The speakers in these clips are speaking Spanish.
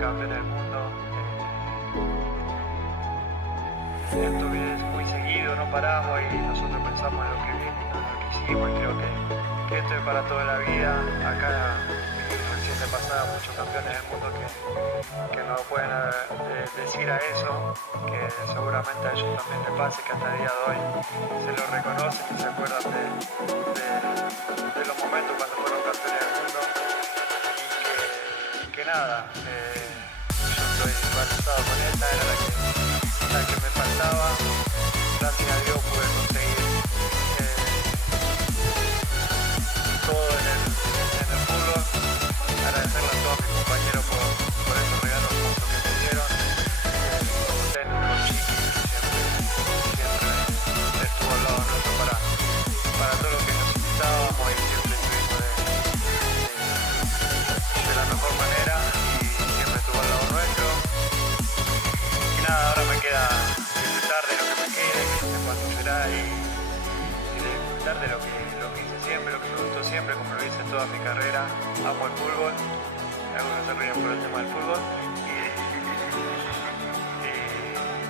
campeones del mundo. Esto es muy seguido, no paramos y nosotros pensamos en lo que viene, en lo que hicimos, y creo que esto es para toda la vida. Acá recién le pasaba a muchos campeones del mundo que no pueden decir a eso, que seguramente a ellos también les pase, que hasta el día de hoy se lo reconocen y se acuerdan de los momentos cuando fueron campeones del mundo. Y que nada, yo estoy realizado con esta, era la que me faltaba. Gracias a Dios pude conseguir todo en el fútbol. Agradecerle a todos mis compañeros por esos regalos hermosos que me dieron. Como técnico, Chiqui, siempre estuvo al lado nuestro para todo lo que necesitábamos, y siempre estuvimos de la mejor manera y siempre estuvo al lado nuestro. Y nada, ahora me queda disfrutar de lo que me quede, que no sé cuánto será, y de disfrutar de lo que hice siempre, lo que me gustó siempre, como lo hice toda mi carrera. Amo el fútbol, algunos se ríen por el tema del fútbol,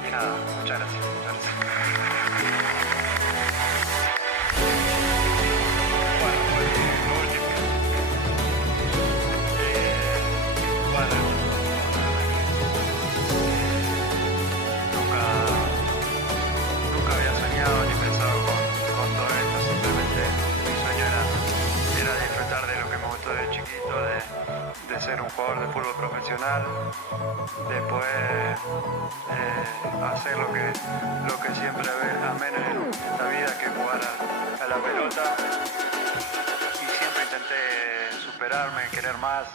y nada, muchas gracias, muchas gracias. Bueno, pues lo último. Bueno, nunca había soñado ni pensado con todo esto. Simplemente mi sueño era disfrutar de lo que me gustó de chiquito, de ser un jugador de fútbol profesional, de poder hacer lo que siempre amé en esta vida, que es jugar a la pelota. Y siempre intenté superarme, querer más.